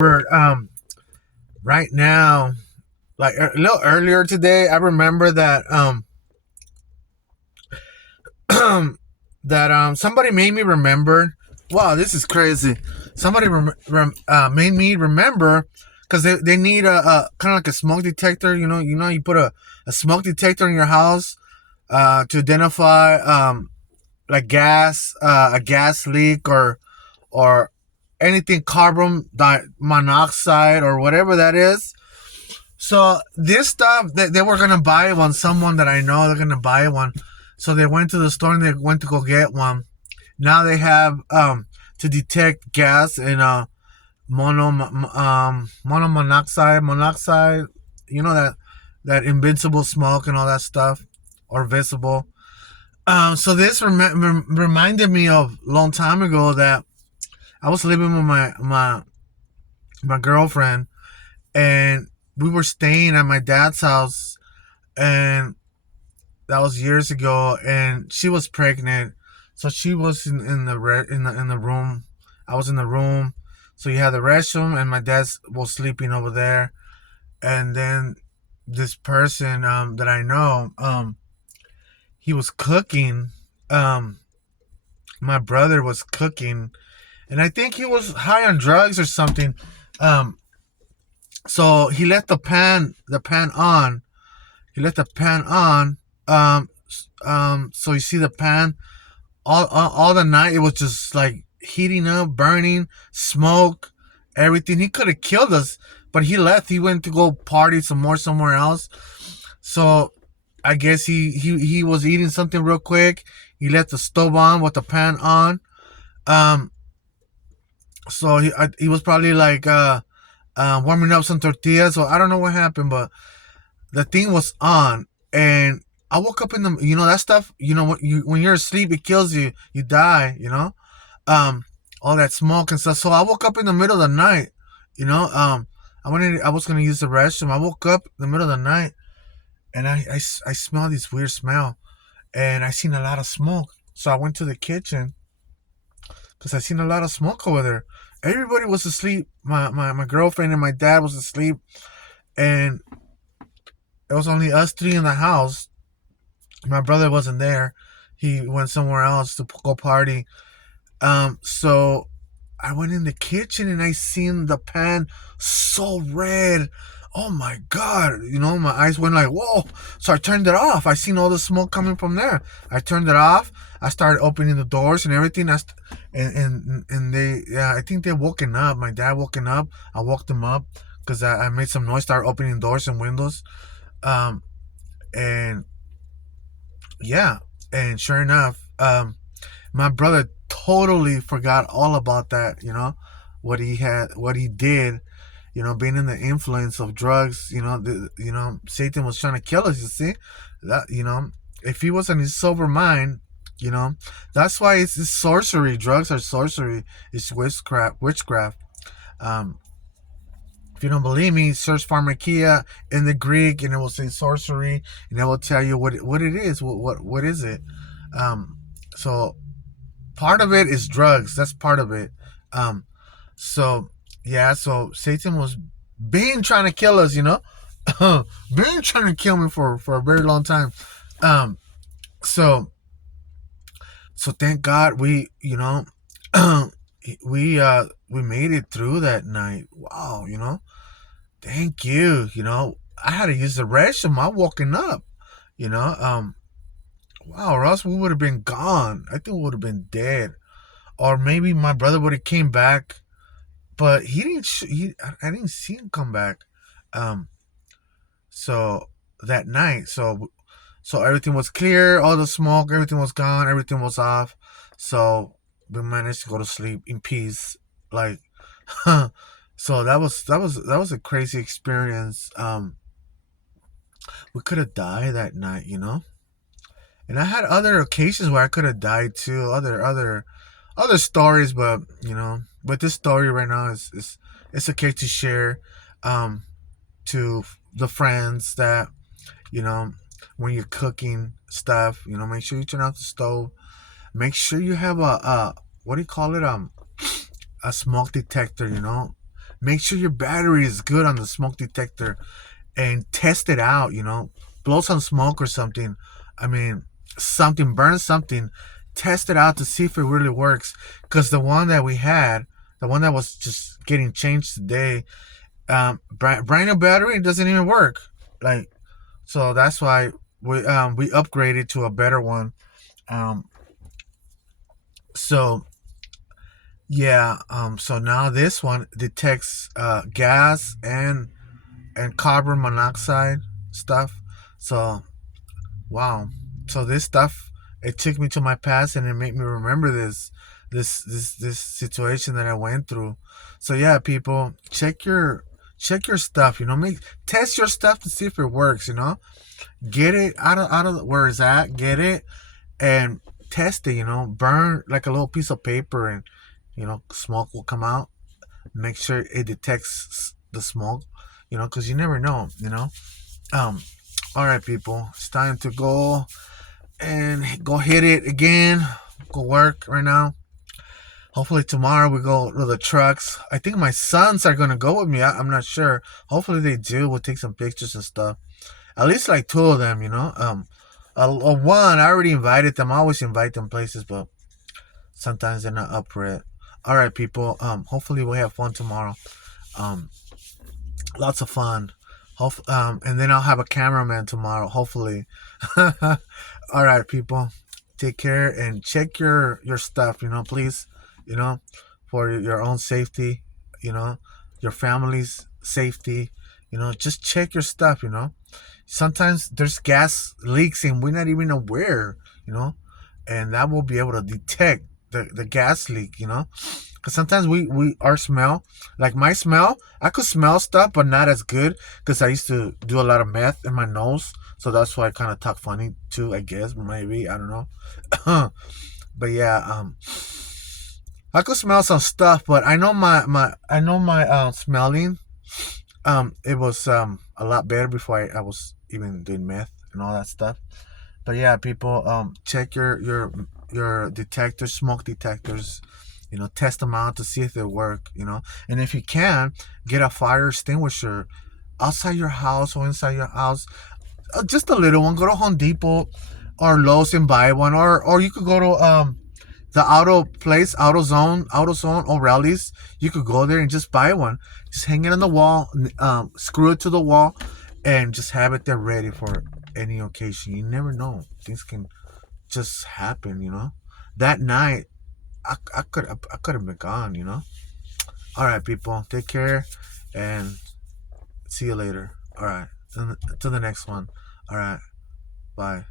Right now, like a little earlier today, I remember that somebody made me remember. Wow, this is crazy. Somebody made me remember because they need a kind of like a smoke detector. You put a smoke detector in your house to identify like a gas leak or anything carbon monoxide or whatever that is. So this stuff they were gonna buy one. Someone that I know they're gonna buy one. So they went to the store and they went to go get one. Now they have to detect gas and monoxide. You know that invincible smoke and all that stuff, or visible. So this reminded me of a long time ago that I was living with my girlfriend, and we were staying at my dad's house, and that was years ago, and she was pregnant, so she was in the room. I was in the room, so you had the restroom, and my dad was sleeping over there, and then this person that I know, he was cooking. Um, my brother was cooking, and I think he was high on drugs or something. Um, so he left the pan on. He left the pan on. So you see the pan all the night. It was just like heating up, burning, smoke, everything. He could have killed us, but he left. He went to go party some more somewhere else. So I guess he was eating something real quick. He left the stove on with the pan on. Um, so he was probably like warming up some tortillas. So I don't know what happened, but the thing was on, and I woke up in the that stuff. When you're asleep, it kills you. You die. Um, all that smoke and stuff. So I woke up in the middle of the night. I was gonna use the restroom. I woke up in the middle of the night, and I smelled this weird smell, and I seen a lot of smoke. So I went to the kitchen because I seen a lot of smoke over there. Everybody was asleep. My girlfriend and my dad was asleep, and it was only us three in the house. My brother wasn't there. He went somewhere else to go party. So I went in the kitchen and I seen the pan so red. Oh my god! My eyes went like whoa. So I turned it off. I seen all the smoke coming from there. I turned it off. I started opening the doors and everything. And they, yeah, I think they woken up. My dad woken up. I woke them up because I made some noise. Started opening doors and windows. Um, and yeah, and sure enough, my brother totally forgot all about that. What he did. Being in the influence of drugs. Satan was trying to kill us. You see that. If he was in his sober mind. That's why it's sorcery. Drugs are sorcery. It's witchcraft. Witchcraft. Um, if you don't believe me, search pharmakia in the Greek, and it will say sorcery, and it will tell you what it is. What is it? Um, so part of it is drugs. That's part of it. Um, so yeah, so Satan was being trying to kill us. Being trying to kill me for a very long time. Um, so thank God we made it through that night. Wow. Thank you. I had to use the restroom. I'm walking up. You know, um, wow, or else we would have been gone. I think we would have been dead, or maybe my brother would have came back, but he didn't. I didn't see him come back. Um, so that night, so everything was clear. All the smoke, everything was gone. Everything was off. So we managed to go to sleep in peace. Like, so that was a crazy experience. We could have died that night, and I had other occasions where I could have died too. Other stories, but but this story right now is it's okay to share, um, to the friends that you know when you're cooking stuff. Make sure you turn off the stove. Make sure you have a what do you call it? A smoke detector. Make sure your battery is good on the smoke detector and test it out, blow some smoke or something. I mean, something, burn something, test it out to see if it really works. Because the one that we had, the one that was just getting changed today, brand new battery doesn't even work. Like, so that's why we upgraded to a better one. Um, so yeah, so now this one detects gas and carbon monoxide stuff. So wow. So this stuff, it took me to my past and it made me remember this situation that I went through. So yeah, people, check your stuff, make test your stuff to see if it works. Get it out of where it's at, get it and test it, burn like a little piece of paper and smoke will come out. Make sure it detects the smoke, because you never know. Um all right, people, it's time to go and go hit it again. Go work right now. Hopefully tomorrow we go to the trucks. I think my sons are gonna go with me. I'm not sure. Hopefully they do. We'll take some pictures and stuff. At least like two of them. One I already invited them. I always invite them places, but sometimes they're not up for it. All right, people. Hopefully we'll have fun tomorrow. Um, Lots of fun. And then I'll have a cameraman tomorrow. Hopefully. All right, people. Take care and check your stuff. Please. You know, for your own safety. You know, your family's safety. Just check your stuff. Sometimes there's gas leaks and we're not even aware. And that will be able to detect the gas leak. Because sometimes we our smell, like my smell, I could smell stuff but not as good because I used to do a lot of meth in my nose, so that's why I kind of talk funny too, I guess. Maybe, I don't know. But yeah, I could smell some stuff, but I know my smelling, it was a lot better before I was even doing meth and all that stuff. But yeah, people, check your detectors, smoke detectors. Test them out to see if they work. And if you can, get a fire extinguisher outside your house or inside your house. Just a little one. Go to Home Depot or Lowe's and buy one, or you could go to the auto place, AutoZone, O'Reilly's. You could go there and just buy one. Just hang it on the wall, screw it to the wall, and just have it there ready for any occasion. You never know; things can just happen. That night, I could have been gone. All right, people, take care and see you later. All right, to the next one. All right, bye.